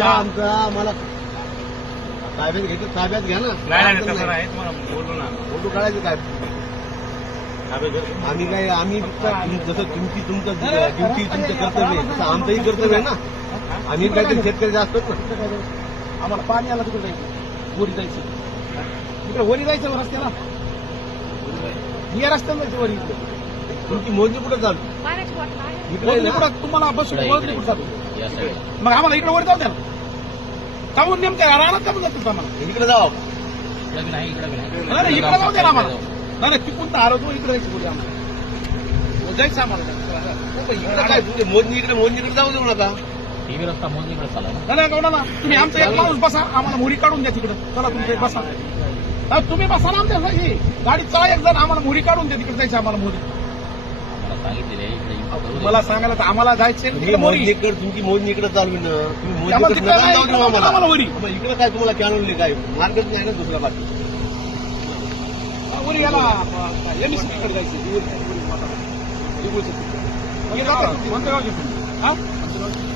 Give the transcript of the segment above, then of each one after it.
आमचा आम्हाला ताब्यात घ्यायचं, ताब्यात घ्या ना. फोटो काढायचं काय आम्ही काय आम्ही जसं तुमची तुमचं ड्युटी तुमचं कर्तव्य आहे तसं आमचंही कर्तव्य आहे ना. आम्ही काहीतरी शेतकरी असतात ना. आम्हाला पाणी आलं तिकडे जायचं, वरी जायचं, तिकडे वरी जायचं रस्त्याला, या रस्त्याला जायचं वरी. तुमची मोजणी कुठं चालू इकडे कुठं तुम्हाला बस मोजणी कुठं चालू मग आम्हाला इकडे वर जाऊ द्या ना. जाऊन नेमक्या राहणार का जातो आम्हाला इकडे जाऊ इकडे जाऊ द्या ना आम्हाला. नाही तिकून तर आलो तू इकडे जायचं बोलू आम्हाला जायचं आम्हाला. इकडे काय तुमची मोजणी इकडे जाऊ देऊ नका. रस्ता मोजणीकडे चालला ना तुम्ही आमचा एक माणूस बसा, आम्हाला मोरी काढून द्या तिकडे. चला तुमचं एक बसा, तुम्ही बसा ना आमच्या गाडी चला एक जण आम्हाला मोरी काढून द्या तिकडे जायचं आम्हाला मोरी. मला सांगायला तर आम्हाला जायचं तुमची मोजणी इकडे चालू ना. आम्हाला वरी इकडे काय तुम्हाला कॅनोली काय मार्गच नाही ना दुसरा बाकी वरी याला एमएससीकडे जायचं.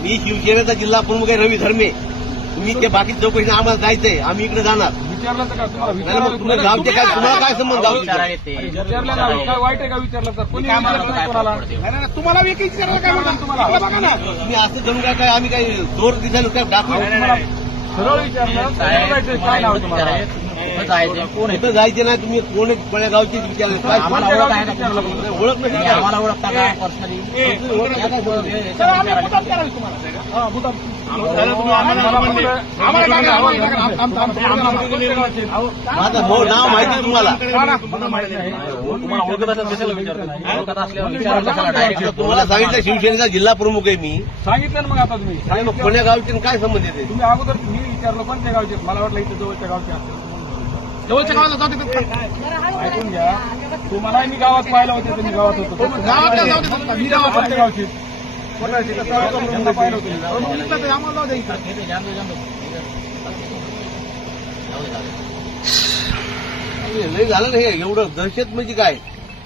मी शिवसेनेचा जिल्हा प्रमुख आहे रवी धर्मे. तुम्ही ते बाकी चौकशी आम्हाला जायचंय, आम्ही इकडे जाणार. विचारलं तर का तुम्हाला गावचे काय तुम्हाला काय संबंध काय वाईट आहे का विचारलं तर कोणी तुम्हाला वेगळी विचारलं काय म्हणतात तुम्हाला बघा ना. तुम्ही असं जमू काय आम्ही काही जोर दिसायला काय दाखवू सरळ विचारलं कुठं जायचे नाही. तुम्ही कोण कोण्या गावची विचारलं काय ओळख नाही आम्हाला ओळखता का पर्सनली माझं नाव माहिती तुम्हाला तुम्हाला सांगितलं शिवसेनेचा जिल्हा प्रमुख आहे मी. सांगितलं मग आता तुम्ही कोण्या गावचे काय संबंध येते. तुम्ही अगोदर मी विचारलं कोणत्या गावचे, मला वाटलं इथे जवळच्या गावचे असतील. जवळच्या गावाला जाऊ देतात ऐकून घ्या. तुम्हाला मी गावात पाहिलं होतं, तुम्ही गावात होतो गावातल्या जाऊ देतात मी गावात कोणत्या गावचे पाहिलं होतं आम्हाला लय झालं नाही एवढं दहशत म्हणजे काय.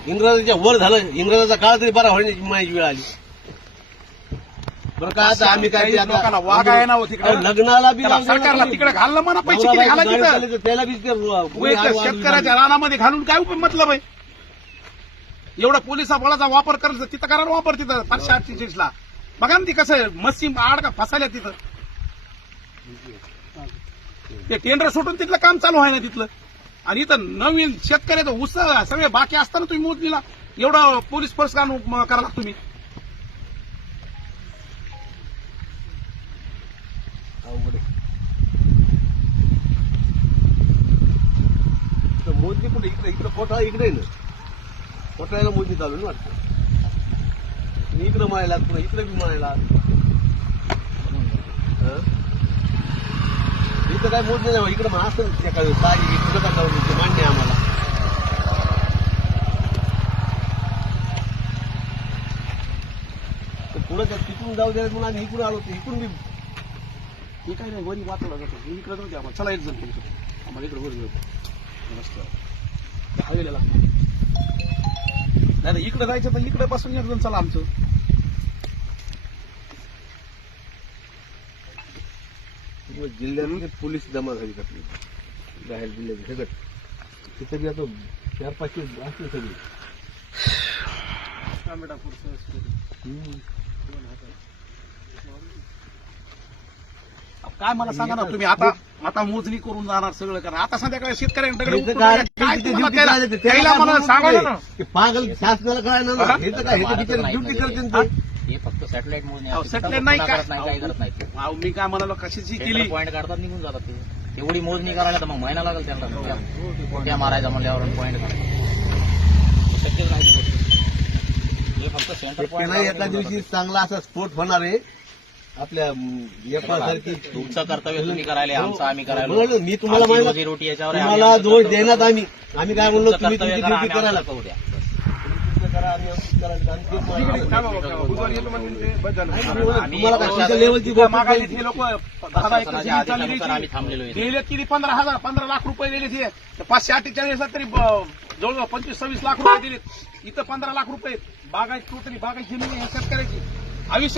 इंग्रजाच्या वर झालं, इंग्रजाचा काळ तरी बरा होण्याची माझी वेळ आली बरं का. आता आम्ही काय वाघ आहे ना लग्नाला बी सरकारला तिकडे घालणं म्हणा पैसे त्याला बी शेतकऱ्याच्या रानामध्ये घालून काय मतलब आहे. एवढा पोलिसा बळाचा वापर करायचा तिथं करा वापर तिथं 548ला बघा ना ती कसं मच्छी आड का फसायला तिथं. ते टेंडर सुटून तिथलं काम चालू आहे ना तिथलं. आणि इथं नवीन शेतकऱ्याचं ऊस सगळे बाकी असताना तुम्ही मोजणीला एवढा पोलीस फोर्स का करा लागतो तुम्ही. मोजणी कुठे इकडे इकडे कोटा इकडे ना कोटायला मोजणी चालू ना वाटतं. इकडे म्हणायला पुन्हा इकडे बी म्हणायला इथं काय मोजणी नाही. इकडे म्हणा असतं कुठं का मान्य आहे आम्हाला. पुढं तिकडून जाऊ द्या म्हणून आम्ही इकडून आलो इकडून बी काय नाही वरी वाचवला जातो. इकडे जाऊ द्या आम्हाला. चला एक जण आम्हाला इकडे वर मिळतो हवेला लागतो. नाही इकडे जायचं तर इकडे पासून एक जण चला आमचं. जिल्ह्यामध्ये पोलीस जमा झाली आपली बाहेर जिल्ह्यात सगळं तिथे बी आता 4-5 असले सगळे. काय मला सांगा ना तुम्ही आता मोजणी करून जाणार सगळं करा. आता संध्याकाळी शेतकऱ्यांकडे पागल शासनाला काय ना हे तर काय ड्युटी करते हे फक्त सॅटेलाइट मोजणी सॅटेलाइट नाही करत नाही. मी काय म्हणालो कशाची केली पॉईंट काढतात निघून जातात ते. एवढी मोजणी करायला तर मग महिना लागेल त्यांना कोट्या मारायचा म्हणल्यावर पॉईंट शक्यच नाही. हे फक्त सेंटर पॉईंट एका दिवशी चांगला असा स्फोट होणार आहे आपल्या सारखी. तुमचं कर्तव्य तुम्ही करायला आमचं आम्ही करायला. मी तुम्हाला रोटी याच्यावर मला दोष देण्यात आम्ही काय म्हणलो तुम्ही ड्युटी करायला. करा आम्ही असंच करायचं. आम्ही तेच ठीक आहे, मागतो. थांबा बाबा, बुधवारी येतो म्हणजे ते बस झालं. तुम्हाला काय तुमच्या लेवलची तिथं गोष्ट मागायले पाहिजे. ते लोक 10 प्रशासनाच्या एकर जमीन चालली आदेशानुसार आम्ही थांबलेलो आहे. दिले किती 15 लाख रुपये दिले ते 548 तरी जवळजवळ 25-26 लाख रुपये दिले. इथं 15 लाख रुपये बागायत टोटली बागायत जमीन आहे शेतकऱ्याची आयुष्य